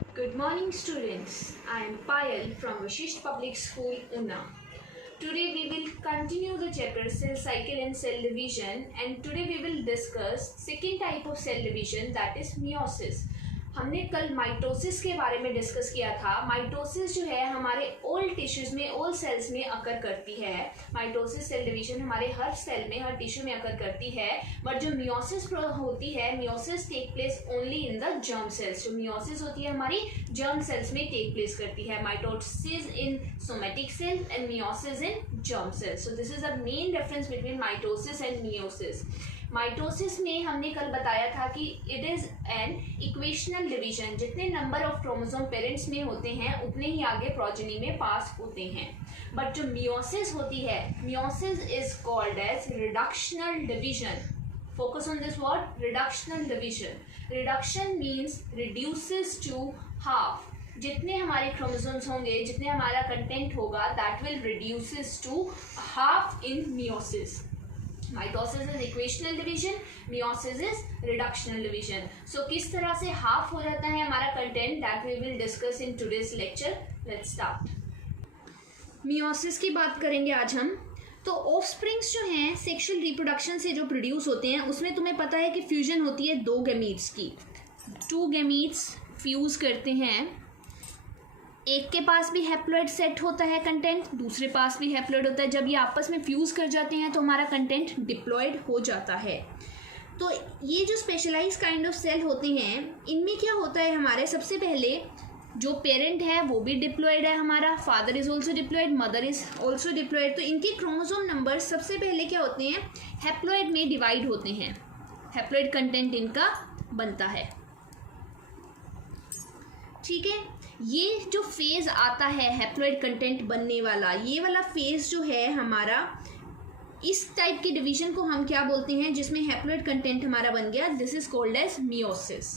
Good morning, students. I am Payal from Vashisht Public School, Una. Today we will continue the chapter cell cycle and cell division, and today we will discuss second type of cell division, that is meiosis. हमने कल mitosis के बारे में discuss किया था. Mitosis जो है हमारे ओल्ड टिश्यूज में, ओल्ड सेल्स में अकर करती है. माइटोसिस सेल डिवीजन हमारे हर सेल में, हर टिश्यू में अकर करती है. बट जो मियोसिस होती है, meiosis take place only in the germ cells. जो मियोसिस होती है हमारी जर्म सेल्स में टेक प्लेस करती है. Mitosis in somatic cells and meiosis in germ cells. So this is the main difference between mitosis and meiosis. Mitosis में हमने कल बताया था कि it is an equational division. जितने नंबर ऑफ क्रोमोसोम पेरेंट्स में होते हैं उतने ही आगे प्रोजेनी में पास होते हैं. बट जो मियोसिस होती है, meiosis is called as reductional division. Focus on this word, reductional division. Reduction means reduces to half. जितने हमारे क्रोमोसोम्स होंगे, जितने हमारा कंटेंट होगा, that will reduces to half in meiosis. Mitosis is equational division, meiosis is reductional division. So किस तरह से half हो जाता है हमारा content, that we will discuss in today's lecture. Let's start. Meiosis की बात करेंगे आज हम. तो ऑफस्प्रिंग्स जो हैं सेक्सुअल रिप्रोडक्शन से जो प्रोड्यूस होते हैं, उसमें तुम्हें पता है कि फ्यूजन होती है दो गैमीट्स की. टू गैमीट्स फ्यूज करते हैं. एक के पास भी हैप्लॉइड सेट होता है कंटेंट, दूसरे पास भी हैप्लॉइड होता है. जब ये आपस में फ्यूज कर जाते हैं तो हमारा कंटेंट डिप्लॉयड हो जाता है. तो ये जो स्पेशलाइज काइंड ऑफ सेल होते हैं, इनमें क्या होता है, हमारे सबसे पहले जो पेरेंट है वो भी डिप्लॉयड है हमारा. Father is also diploid, mother is also diploid. तो इनके क्रोमोसोम नंबर सबसे पहले क्या होते हैं, हैप्लॉइड में डिवाइड होते हैं. हैप्लॉइड कंटेंट इनका बनता है. ठीक है. ये जो फेज आता है हैप्लॉइड कंटेंट बनने वाला, ये वाला फेज जो है हमारा, इस टाइप के डिवीजन को हम क्या बोलते हैं, जिसमें हैप्लॉइड कंटेंट हमारा बन गया, this is called as meiosis.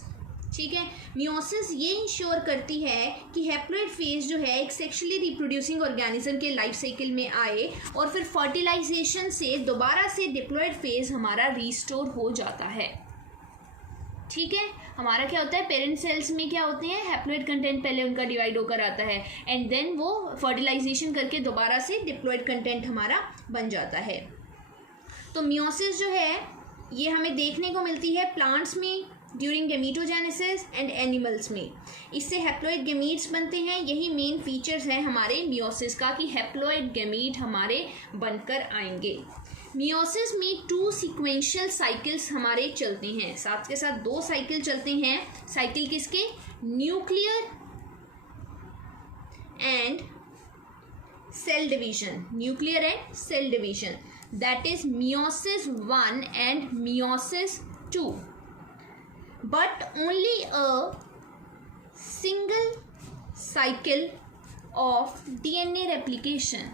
ठीक है. मियोसिस ये इंश्योर करती है कि हैप्लॉइड फेज जो है एक सेक्सुअली रिप्रोड्यूसिंग ऑर्गेनिज्म के लाइफ साइकिल में आए और फिर फर्टिलाइजेशन से दोबारा से डिप्लॉयड फेज हमारा रिस्टोर हो जाता है. ठीक है. हमारा क्या होता है, पेरेंट सेल्स में क्या होते हैं, हैप्लॉइड कंटेंट पहले उनका डिवाइड होकर आता है एंड देन वो फर्टिलाइजेशन करके दोबारा से डिप्लॉयड कंटेंट हमारा बन जाता है. तो मियोसिस जो है ये हमें देखने को मिलती है प्लांट्स में ड्यूरिंग गैमीटोजेनेसिस एंड एनिमल्स में. इससे हैप्लॉइड गैमीट्स बनते हैं. यही मेन फीचर्स हैं हमारे मियोसिस का कि हैप्लॉइड गैमीट हमारे बनकर आएंगे. मियोसिस में टू सीक्वेंशियल साइकिल्स हमारे चलते हैं, साथ के साथ दो साइकिल चलते हैं. साइकिल किसके, nuclear and cell division. Nuclear and cell division, that is meiosis 1 and meiosis 2. But only a single cycle of DNA replication.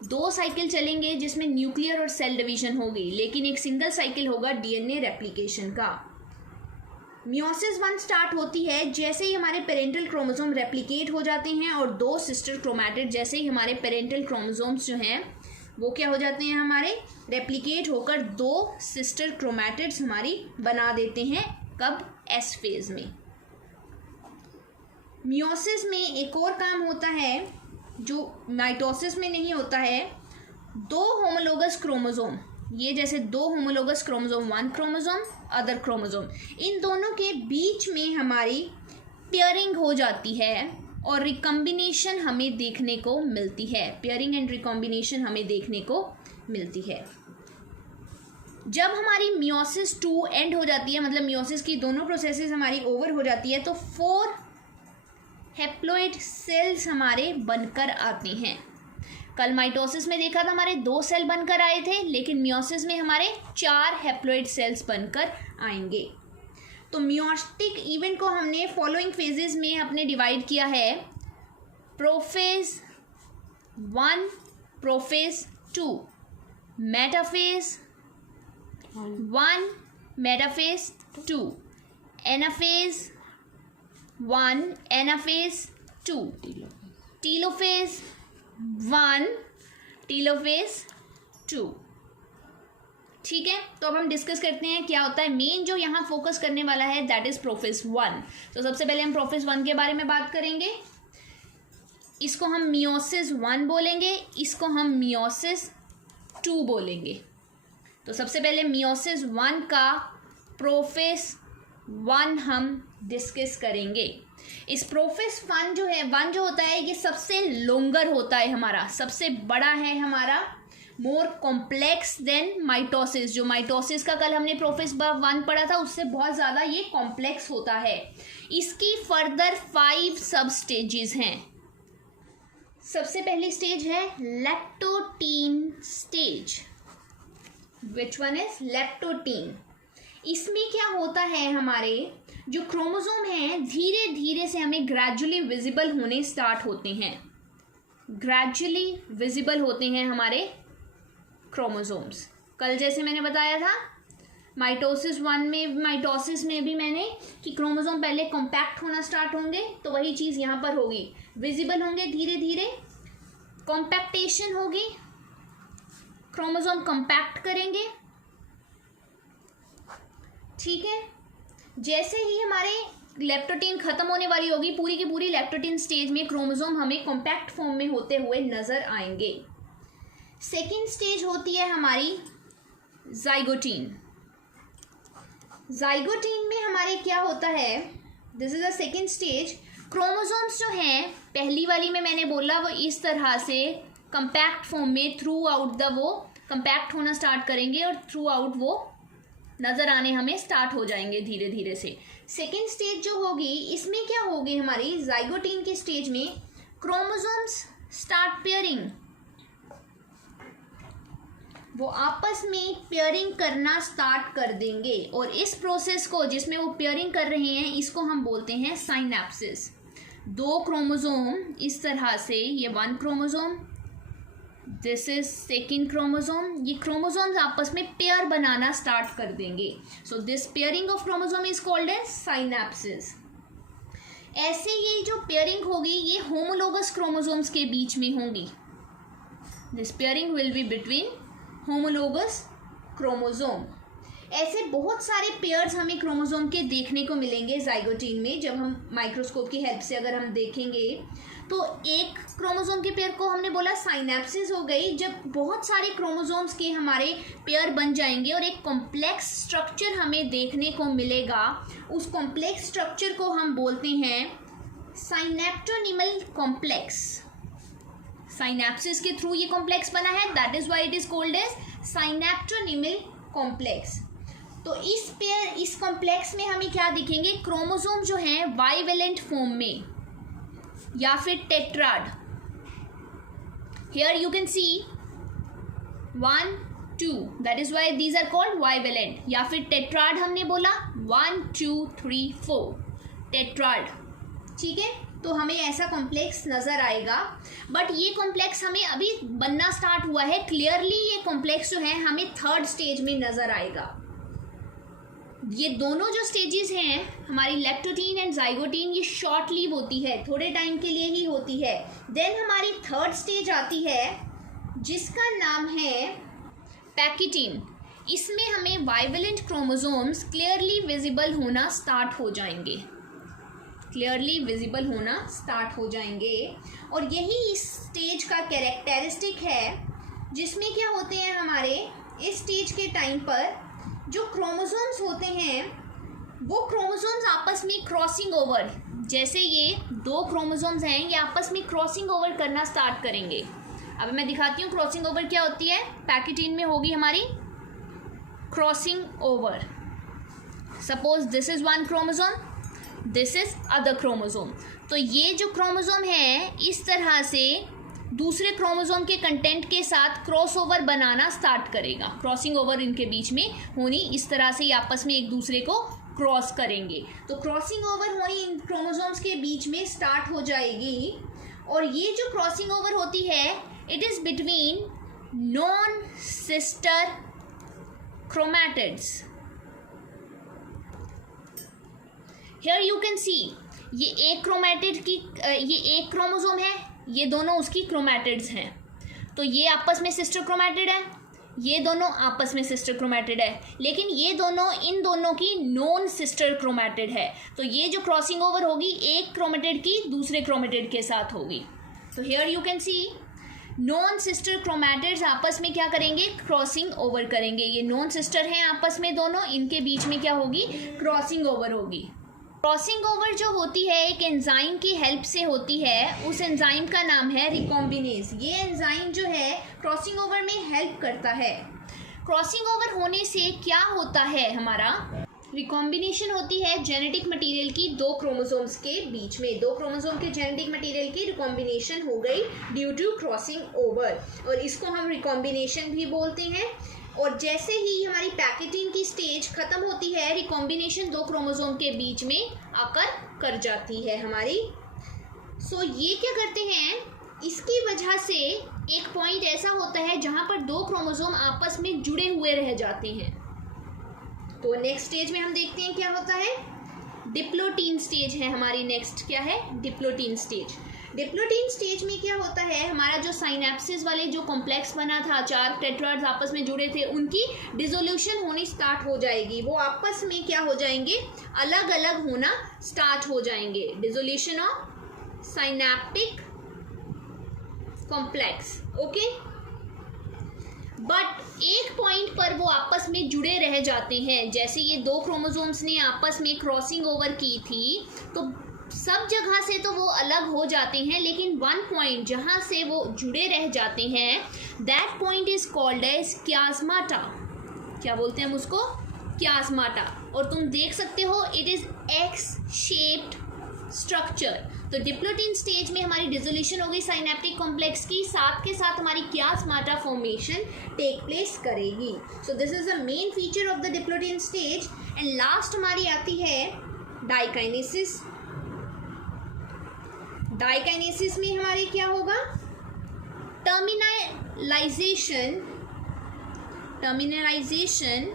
दो साइकिल चलेंगे जिसमें न्यूक्लियर और सेल डिवीजन होगी, लेकिन एक सिंगल साइकिल होगा डीएनए रेप्लिकेशन का. मियोसिस 1 स्टार्ट होती है जैसे ही हमारे पेरेंटल क्रोमोसोम रेप्लिकेट हो जाते हैं और दो सिस्टर क्रोमैटिड, जैसे ही हमारे पेरेंटल क्रोमोसोम्स जो हैं वो क्या हो जाते हैं, हमारे रेप्लिकेट होकर दो सिस्टर क्रोमैटिड्स हमारी बना देते हैं. कब, एस फेज में. मियोसिस में एक और काम होता है जो माइटोसिस में नहीं होता है. दो होमोलोगस क्रोमोसोम, ये जैसे दो homologous chromosome, one chromosome other chromosome, इन दोनों के बीच में हमारी पेयरिंग हो जाती है और रिकॉम्बिनेशन हमें देखने को मिलती है. पेयरिंग एंड रिकॉम्बिनेशन हमें देखने को मिलती है. जब हमारी मियोसिस 2 एंड हो जाती है, मतलब मियोसिस की दोनों प्रोसेसेस हमारी ओवर हो जाती है, तो 4 हैप्लॉइड सेल्स हमारे बनकर आते हैं. कल माइटोसिस में देखा था हमारे 2 सेल बनकर आए थे, लेकिन मियोसिस में हमारे 4 हैप्लॉइड सेल्स बनकर आएंगे. तो मियोटिक इवेंट को हमने फॉलोइंग फेजेस में अपने डिवाइड किया है. Prophase 1, prophase 2, metaphase 1, metaphase 2, anaphase 1, anaphase 2, telophase 1, telophase 2. ठीक है, तो अब हम डिस्कस करते हैं क्या होता है। मेन जो यहाँ फोकस करने वाला है दैट इज प्रोफेस 1। तो सबसे पहले हम प्रोफेस 1 के बारे में बात करेंगे। इसको हम मियोसिस 1 बोलेंगे, इसको हम मियोसिस 2 बोलेंगे। तो सबसे पहले मियोसिस 1 का प्रोफेस 1 हम डिस्कस करेंगे। इस प्रोफेस 1 जो होता है ये सबसे लॉन्गर होता है, हमारा सबसे बड़ा है, हमारा मोर कॉम्प्लेक्स देन माइटोसिस। जो माइटोसिस का कल हमने प्रोफेस 1 पढ़ा था उससे बहुत ज़्यादा ये कॉम्प्लेक्स होता है। इसकी फर्दर 5 सब स्टेजेस हैं। सबसे पहली स्टेज है leptotene stage. Which one is leptotene. इसमें क्या होता है, हमारे जो क्रोमोसोम हैं धीरे धीरे से हमें ग्रेजुअली विजिबल होने स्टार्ट होते हैं। ग्रेजुअली विजिबल होते हैं हमारे क्रोमोसोम्स। कल जैसे मैंने बताया था माइटोसिस में भी मैंने कि क्रोमोसोम पहले कॉम्पैक्ट होना स्टार्ट होंगे, तो वही चीज़ यहाँ पर होगी, विजिबल होंगे धीरे धीरे, कॉम्पैक्टेशन होगी, क्रोमोसोम कॉम्पैक्ट करेंगे। ठीक है, जैसे ही हमारे लैक्टोटीन खत्म होने वाली होगी, पूरी की पूरी लैक्टोटीन स्टेज में क्रोमोसोम हमें कॉम्पैक्ट फॉर्म में होते हुए नजर आएंगे। सेकेंड स्टेज होती है हमारी जाइगोटीन। जाइगोटीन में हमारे क्या होता है, this is the second stage. Chromosomes जो हैं पहली वाली में मैंने बोला वो इस तरह से कॉम्पैक्ट फॉर्म में थ्रू आउट वो कॉम्पैक्ट होना स्टार्ट करेंगे और थ्रू आउट वो नज़र आने हमें स्टार्ट हो जाएंगे धीरे धीरे से। सेकेंड स्टेज जो होगी इसमें क्या होगी, हमारी जाइगोटीन के स्टेज में क्रोमोसोम्स स्टार्ट पेयरिंग, वो आपस में पेयरिंग करना स्टार्ट कर देंगे। और इस प्रोसेस को जिसमें वो पेयरिंग कर रहे हैं इसको हम बोलते हैं साइनेप्सिस। 2 क्रोमोसोम इस तरह से, ये 1 chromosome, this is second chromosome, ये क्रोमोसोम्स आपस में पेयर बनाना स्टार्ट कर देंगे। So this pairing of chromosome is called as synapsis. ऐसे ये जो पेयरिंग होगी ये होमोलोगस क्रोमोसोम्स के बीच में होगी। This pairing will be between homologous chromosome. ऐसे बहुत सारे पेयर्स हमें क्रोमोसोम के देखने को मिलेंगे जाइगोटीन में। जब हम माइक्रोस्कोप की हेल्प से अगर हम देखेंगे तो एक क्रोमोसोम के पेयर को हमने बोला साइनेप्सिस हो गई। जब बहुत सारे क्रोमोसोम्स के हमारे पेयर बन जाएंगे और एक कॉम्प्लेक्स स्ट्रक्चर हमें देखने को मिलेगा, उस कॉम्प्लेक्स स्ट्रक्चर को हम बोलते हैं साइनेप्टोनिमल कॉम्प्लेक्स। साइनेप्सिस के थ्रू ये कॉम्प्लेक्स बना है, that is why it is called as synaptonemal complex. तो इस कॉम्प्लेक्स में हमें क्या दिखेंगे, क्रोमोसोम जो हैं बाइवेलेंट फॉर्म में या फिर tetrad. Here you can see 1 2, that is why these are called bivalent. या फिर टेट्राड हमने बोला 1 2 3 4 टेट्राड। ठीक है, तो हमें ऐसा कॉम्प्लेक्स नजर आएगा। बट ये कॉम्प्लेक्स हमें अभी बनना स्टार्ट हुआ है। क्लियरली ये कॉम्प्लेक्स जो है हमें 3rd स्टेज में नजर आएगा। ये दोनों जो स्टेजेस हैं हमारी लैक्टोटीन एंड जाइगोटीन, ये शॉर्ट लीव होती है, थोड़े टाइम के लिए ही होती है। देन हमारी 3rd स्टेज आती है जिसका नाम है पैकिटीन। इसमें हमें बाइवेलेंट क्रोमोसोम्स क्लियरली विजिबल होना स्टार्ट हो जाएंगे, क्लियरली विजिबल होना स्टार्ट हो जाएंगे। और यही इस स्टेज का कैरेक्टरिस्टिक है जिसमें क्या होते हैं, हमारे इस स्टेज के टाइम पर जो क्रोमोसोम्स होते हैं वो क्रोमोसोम्स आपस में क्रॉसिंग ओवर, जैसे ये 2 क्रोमोसोम्स हैं ये आपस में क्रॉसिंग ओवर करना स्टार्ट करेंगे। अब मैं दिखाती हूँ क्रॉसिंग ओवर क्या होती है। पैकिटीन में होगी हमारी crossing over. Suppose this is 1 chromosome, this is other chromosome. तो ये जो क्रोमोसोम है इस तरह से दूसरे क्रोमोसोम के कंटेंट के साथ क्रॉस ओवर बनाना स्टार्ट करेगा। क्रॉसिंग ओवर इनके बीच में होनी, इस तरह से ये आपस में एक दूसरे को क्रॉस करेंगे। तो क्रॉसिंग ओवर होनी इन क्रोमोसोम्स के बीच में स्टार्ट हो जाएगी। और ये जो क्रॉसिंग ओवर होती है it is between non sister chromatids. Here you can सी ये एक क्रोमैटिड की ये एक क्रोमोसोम है, ये दोनों उसकी क्रोमैटिड्स हैं। तो ये आपस में सिस्टर क्रोमैटिड है, ये दोनों आपस में सिस्टर क्रोमैटिड है, लेकिन ये दोनों इन दोनों की नॉन सिस्टर क्रोमैटिड है। तो ये जो क्रॉसिंग ओवर होगी एक क्रोमैटिड की दूसरे क्रोमैटिड के साथ होगी। तो here you can C non sister chromatids आपस में क्या करेंगे, क्रॉसिंग ओवर करेंगे। ये नॉन सिस्टर हैं आपस में दोनों, इनके बीच में क्या होगी, क्रॉसिंग ओवर होगी। क्रॉसिंग ओवर जो होती है एक एंजाइम की हेल्प से होती है, उस एंजाइम का नाम है रिकॉम्बिनेज। ये एंजाइम जो है क्रॉसिंग ओवर में हेल्प करता है। क्रॉसिंग ओवर होने से क्या होता है, हमारा रिकॉम्बिनेशन होती है जेनेटिक मटेरियल की दो क्रोमोसोम्स के बीच में। दो क्रोमोसोम के जेनेटिक मटेरियल की रिकॉम्बिनेशन हो गई ड्यू टू क्रॉसिंग ओवर, और इसको हम रिकॉम्बिनेशन भी बोलते हैं। और जैसे ही हमारी पैकेटिंग की स्टेज खत्म होती है, रिकॉम्बिनेशन दो क्रोमोसोम के बीच में आकर कर जाती है हमारी। सो ये क्या करते हैं, इसकी वजह से एक पॉइंट ऐसा होता है जहां पर दो क्रोमोसोम आपस में जुड़े हुए रह जाते हैं। तो नेक्स्ट स्टेज में हम देखते हैं क्या होता है, डिप्लोटीन स्टेज है हमारी। नेक्स्ट क्या है, डिप्लोटीन स्टेज। डिप्लोटीन स्टेज में क्या होता है, हमारा जो साइनेप्सिस वाले जो कॉम्प्लेक्स बना था, चार टेट्राड्स आपस में जुड़े थे, उनकी डिसोल्यूशन होनी स्टार्ट हो जाएगी। वो आपस में क्या हो जाएंगे, अलग अलग होना स्टार्ट हो जाएंगे। Dissolution of synaptic complex, okay. But एक पॉइंट पर वो आपस में जुड़े रह जाते हैं। जैसे ये दो क्रोमोसोम्स ने आपस में क्रॉसिंग ओवर की थी, तो सब जगह से तो वो अलग हो जाते हैं, लेकिन वन पॉइंट जहां से वो जुड़े रह जाते हैं, that point is called as chiasmata. क्या बोलते हैं हम उसको, क्यास्माटा। और तुम देख सकते हो it is x shaped structure. तो डिप्लोटीन स्टेज में हमारी डिसोल्यूशन हो गई साइनेप्टिक कॉम्प्लेक्स की, साथ के साथ हमारी क्यास्माटा फॉर्मेशन टेक प्लेस करेगी। सो this is the main feature of the diplotene stage. And last हमारी आती है डाइकाइनेसिस। डाइकाइनेसिस में हमारे क्या होगा, टर्मिनलाइजेशन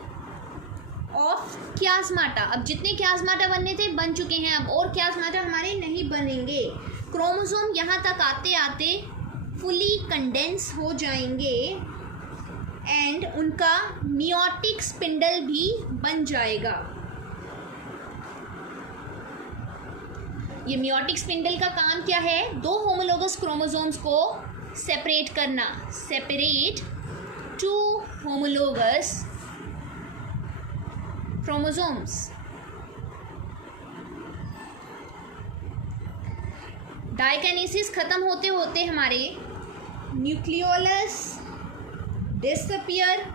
ऑफ क्यास्माटा। अब जितने क्यास्माटा बनने थे बन चुके हैं, अब और क्यास्माटा हमारे नहीं बनेंगे। क्रोमोसोम यहाँ तक आते आते फुली कंडेंस हो जाएंगे एंड उनका मियोटिक स्पिंडल भी बन जाएगा। ये मियोटिक स्पिंडल का काम क्या है, दो होमोलोगस क्रोमोसोम्स को सेपरेट करना, separate two homologous chromosomes. Diakinesis खत्म होते होते हमारे न्यूक्लियोलस डिसअपियर,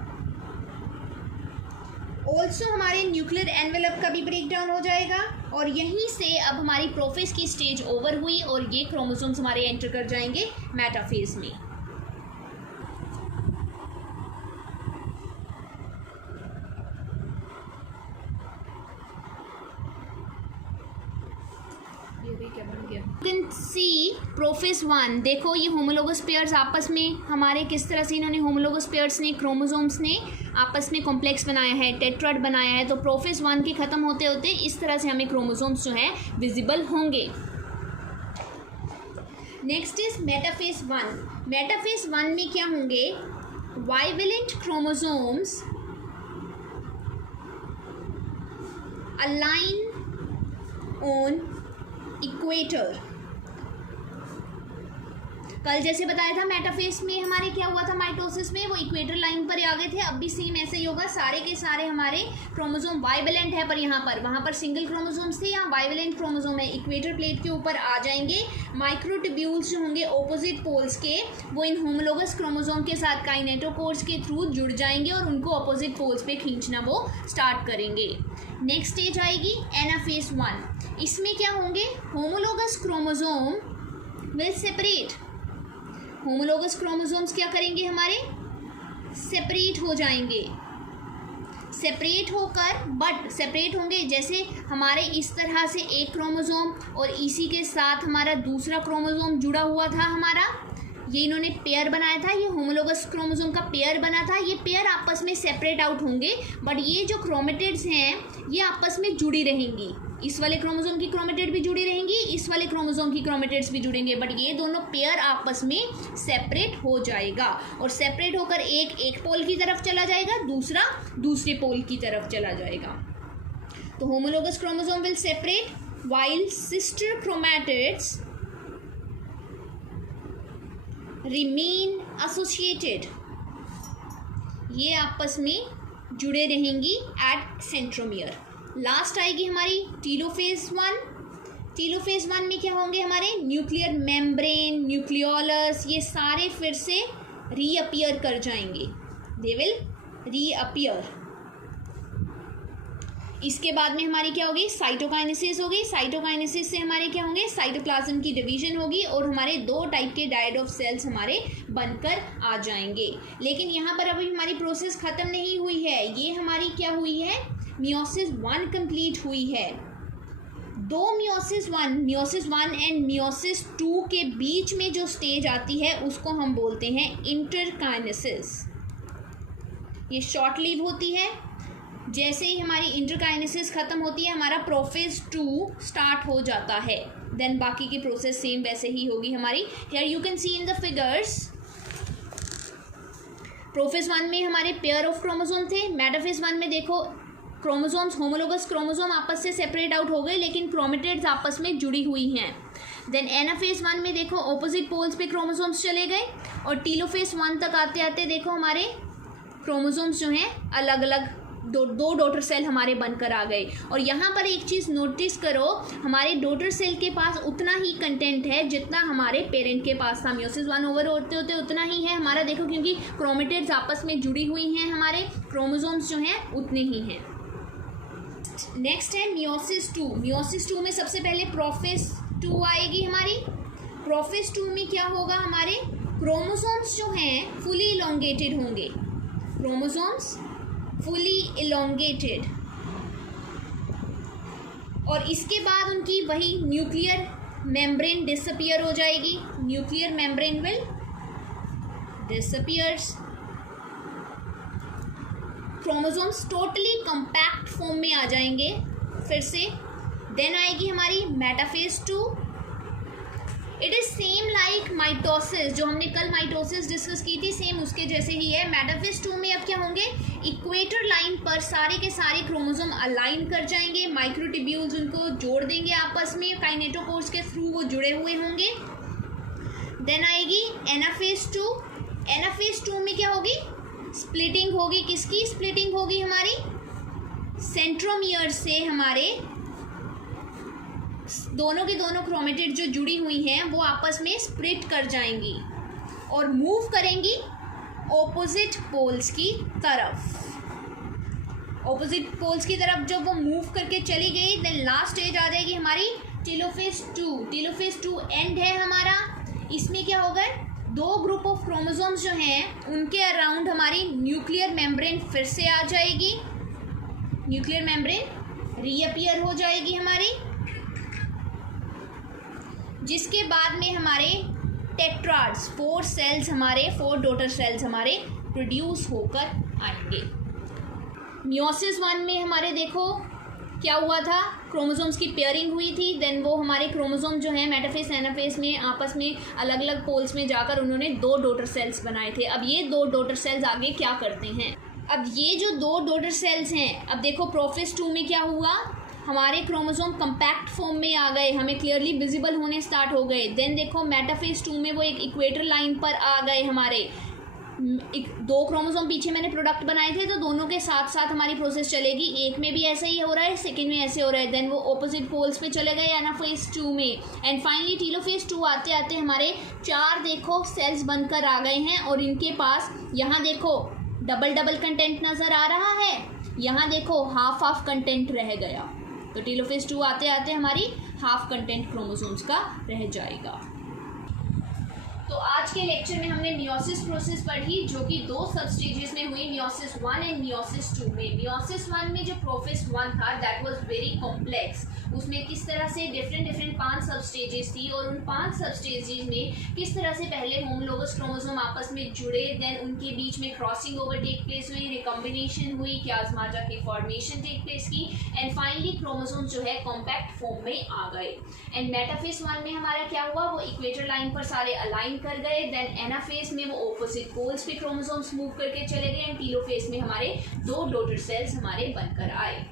ऑल्सो हमारे न्यूक्लियर एनवेलप का भी ब्रेक डाउन हो जाएगा, और यहीं से अब हमारी प्रोफेज की स्टेज ओवर हुई और ये क्रोमोसोम्स हमारे एंटर कर जाएंगे मेटाफेज में। You can see प्रोफेज 1, देखो ये होमोलोगस पेयर्स आपस में हमारे किस तरह से इन्होंने होमोलोगस पेयर्स ने, क्रोमोसोम्स ने आपस में कॉम्प्लेक्स बनाया है, टेट्राड बनाया है। तो प्रोफेज 1 के खत्म होते होते इस तरह से हमें क्रोमोसोम्स जो हैं विजिबल होंगे। Next is metaphase 1। मेटाफेज 1 में क्या होंगे, bivalent chromosomes align on equator. कल जैसे बताया था मेटाफेज में हमारे क्या हुआ था, माइटोसिस में वो इक्वेटर लाइन पर आ गए थे। अब भी सेम ऐसे ही होगा, सारे के सारे हमारे क्रोमोसोम बाइवेलेंट है, पर यहाँ पर वहाँ पर सिंगल क्रोमोसोम्स थे, यहाँ बाइवेलेंट क्रोमोसोम है। इक्वेटर प्लेट के ऊपर आ जाएंगे, माइक्रोट्यूब्यूल्स जो होंगे ऑपोजिट पोल्स के, वो इन होमोलोगस क्रोमोसोम के साथ काइनेटोकोर्स के थ्रू जुड़ जाएंगे और उनको ऑपोजिट पोल्स पे खींचना वो स्टार्ट करेंगे। नेक्स्ट स्टेज आएगी एनाफेज 1। इसमें क्या होंगे, homologous chromosome will separate. Homologous chromosomes क्या करेंगे, हमारे सेपरेट हो जाएंगे। सेपरेट होकर, बट सेपरेट होंगे जैसे हमारे इस तरह से एक क्रोमोसोम और इसी के साथ हमारा दूसरा क्रोमोसोम जुड़ा हुआ था हमारा, ये इन्होंने पेयर बनाया था, ये होमोलोगस क्रोमोसोम का पेयर बना था। ये पेयर आपस में सेपरेट आउट होंगे, बट ये जो क्रोमेटिड्स हैं ये आपस में जुड़ी रहेंगी। इस वाले क्रोमोसोम की क्रोमेटिड भी जुड़ी रहेंगी, इस वाले क्रोमोसोम की क्रोमेटिड्स भी जुड़ेंगे, बट ये दोनों पेयर आपस में सेपरेट हो जाएगा और सेपरेट होकर एक पोल की तरफ चला जाएगा, दूसरा दूसरे पोल की तरफ चला जाएगा। तो homologous chromosome will separate while sister chromatids remain associated. ये आपस में जुड़े रहेंगी एट सेंट्रोमियर। लास्ट आएगी हमारी टीलोफेज 1। टीलोफेज 1 में क्या होंगे हमारे न्यूक्लियर मेम्ब्रेन, न्यूक्लियोलस, ये सारे फिर से रीअपियर कर जाएंगे, दे विल रीअपियर। इसके बाद में हमारी क्या होगी, साइटोकाइनेसिस होगी। साइटोकाइनेसिस से हमारे क्या होंगे, साइटोप्लाज्म की डिवीजन होगी और हमारे 2 टाइप के डायड ऑफ सेल्स हमारे बनकर आ जाएंगे। लेकिन यहाँ पर अभी हमारी प्रोसेस ख़त्म नहीं हुई है, ये हमारी क्या हुई है, मियोसिस 1 कंप्लीट हुई है। 2 मियोसिस 1 एंड मियोसिस 2 के बीच में जो स्टेज आती है उसको हम बोलते हैं इंटरकाइनेसिस। ये शॉर्ट लिव होती है। जैसे ही हमारी इंटरकाइनेसिस खत्म होती है, हमारा प्रोफेज 2 स्टार्ट हो जाता है, देन बाकी की प्रोसेस सेम वैसे ही होगी हमारी। Here you can C in the figures, prophase 1 में हमारे पेयर ऑफ क्रोमोसोम थे, मेटाफेज 1 में देखो क्रोमोसोम्स, होमोलोगस क्रोमोसोम आपस से सेपरेट आउट हो गए लेकिन क्रोमेटिड्स आपस में जुड़ी हुई हैं। देन एनाफेज 1 में देखो ऑपोजिट पोल्स पे क्रोमोसोम्स चले गए और टीलोफेज 1 तक आते आते देखो हमारे क्रोमोसोम्स जो हैं अलग अलग दो डॉटर सेल हमारे बनकर आ गए। और यहाँ पर एक चीज़ नोटिस करो, हमारे डॉटर सेल के पास उतना ही कंटेंट है जितना हमारे पेरेंट के पास था। मियोसिस 1 ओवर होते होते उतना ही है हमारा, देखो क्योंकि क्रोमेटिड्स आपस में जुड़ी हुई हैं, हमारे क्रोमोसोम्स जो हैं उतने ही हैं। नेक्स्ट है मियोसिस 2। मियोसिस 2 में सबसे पहले प्रोफेज 2 आएगी हमारी। प्रोफेज 2 में क्या होगा, हमारे क्रोमोसोम्स जो हैं फुली इलोंगेटेड होंगे, क्रोमोसोम्स फुली इलोंगेटेड, और इसके बाद उनकी वही न्यूक्लियर मेम्ब्रेन डिसअपियर हो जाएगी। Nuclear membrane will disappears, chromosomes totally compact form में आ जाएंगे फिर से। देन आएगी हमारी metaphase 2। It is same like mitosis, जो हमने कल माइटोसिस डिस्कस की थी, सेम उसके जैसे ही है। मेटाफेज 2 में अब क्या होंगे, इक्वेटर लाइन पर सारे के सारे क्रोमोसोम अलाइन कर जाएंगे, माइक्रोट्यूब्यूल्स उनको जोड़ देंगे आपस में, काइनेटोकोर्स के थ्रू वो जुड़े हुए होंगे। देन आएगी एनाफेज 2। एनाफेज 2 में क्या होगी, स्प्लिटिंग होगी। किसकी स्प्लिटिंग होगी, हमारी सेंट्रोमियर से हमारे दोनों के दोनों क्रोमेटिड जो जुड़ी हुई हैं वो आपस में स्प्लिट कर जाएंगी और मूव करेंगी ऑपोजिट पोल्स की तरफ। ऑपोजिट पोल्स की तरफ जब वो मूव करके चली गई, देन लास्ट स्टेज आ जाएगी हमारी टीलोफेज 2। टीलोफेज 2 एंड है हमारा। इसमें क्या होगा, 2 ग्रुप ऑफ क्रोमोसोम्स जो हैं उनके अराउंड हमारी न्यूक्लियर मेम्ब्रेन फिर से आ जाएगी, न्यूक्लियर मेम्ब्रेन रीअपियर हो जाएगी हमारी, जिसके बाद में हमारे टेट्राड्स 4 सेल्स हमारे 4 डॉटर सेल्स हमारे प्रोड्यूस होकर आएंगे। मियोसिस 1 में हमारे देखो क्या हुआ था, क्रोमोसोम्स की पेयरिंग हुई थी, देन वो हमारे क्रोमोसोम जो है मेटाफेज एनाफेज में आपस में अलग अलग पोल्स में जाकर उन्होंने 2 डॉटर सेल्स बनाए थे। अब ये 2 डॉटर सेल्स आगे क्या करते हैं, अब ये जो 2 डॉटर सेल्स हैं, अब देखो प्रोफेज 2 में क्या हुआ, हमारे क्रोमोसोम कंपैक्ट फॉर्म में आ गए, हमें क्लियरली विजिबल होने स्टार्ट हो गए। देन देखो मेटाफेज 2 में वो एक इक्वेटर लाइन पर आ गए हमारे, 2 क्रोमोसोम पीछे मैंने प्रोडक्ट बनाए थे तो दोनों के साथ साथ हमारी प्रोसेस चलेगी। एक में भी ऐसा ही हो रहा है, सेकेंड में ऐसे हो रहा है, देन वो ऑपोजिट पोल्स पे चले गए एनाफेज 2 में, एंड फाइनली टीलोफेज 2 आते आते हमारे 4 देखो सेल्स बनकर आ गए हैं और इनके पास यहाँ देखो डबल कंटेंट नज़र आ रहा है, यहाँ देखो हाफ कंटेंट रह गया। तो टीलोफेज 2 आते आते हमारी हाफ कंटेंट क्रोमोसोम्स का रह जाएगा। तो आज के लेक्चर में हमने मियोसिस प्रोसेस पढ़ी जो कि 2 सब स्टेजेस में हुई, मियोसिस 1 एंड मियोसिस 2 में। मियोसिस 1 में जो प्रोसेस 1 था दैट वाज वेरी कॉम्प्लेक्स। उसमें किस तरह से डिफरेंट 5 सब स्टेजेस थी और उन 5 सब स्टेजेस में किस तरह से पहले होमोलोगस क्रोमोसोम आपस में जुड़े, देन उनके बीच में क्रॉसिंग ओवर टेक प्लेस हुई, रिकॉम्बिनेशन हुई, क्याज़माटा की फॉर्मेशन टेक प्लेस की, एंड फाइनली क्रोमोसोम जो है कॉम्पैक्ट फॉर्म में आ गए। एंड मेटाफेज 1 में हमारा क्या हुआ, वो इक्वेटर लाइन पर सारे अलाइन कर गए। देन एनाफेज में वो ऑपोजिट पोल्स पे क्रोमोसोम्स मूव करके चले गए। एंड टीलोफेज में हमारे 2 डॉटर सेल्स हमारे बनकर आए।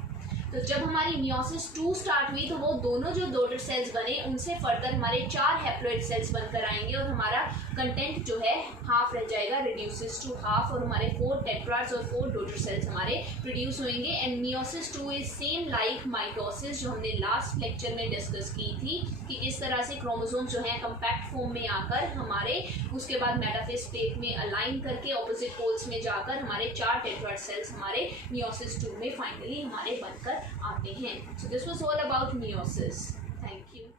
तो जब हमारी मियोसिस 2 स्टार्ट हुई तो वो दोनों जो डॉटर सेल्स बने उनसे फर्दर हमारे 4 हैप्लॉइड सेल्स बनकर आएंगे और हमारा कंटेंट जो है हाफ रह जाएगा, रिड्यूसेस टू हाफ, और हमारे 4 टेट्राड्स और 4 डॉटर सेल्स हमारे प्रोड्यूस होंगे। And meiosis 2 is same like mitosis जो हमने लास्ट लेक्चर में डिस्कस की थी कि किस तरह से क्रोमोसोम जो है कम्पैक्ट फॉर्म में आकर हमारे उसके बाद मेटाफेज स्टेट में अलाइन करके ऑपोजिट पोल्स में जाकर हमारे 4 टेट्राड सेल्स हमारे मियोसिस 2 में फाइनली हमारे बनकर आते हैं। So this was all about meiosis. Thank you.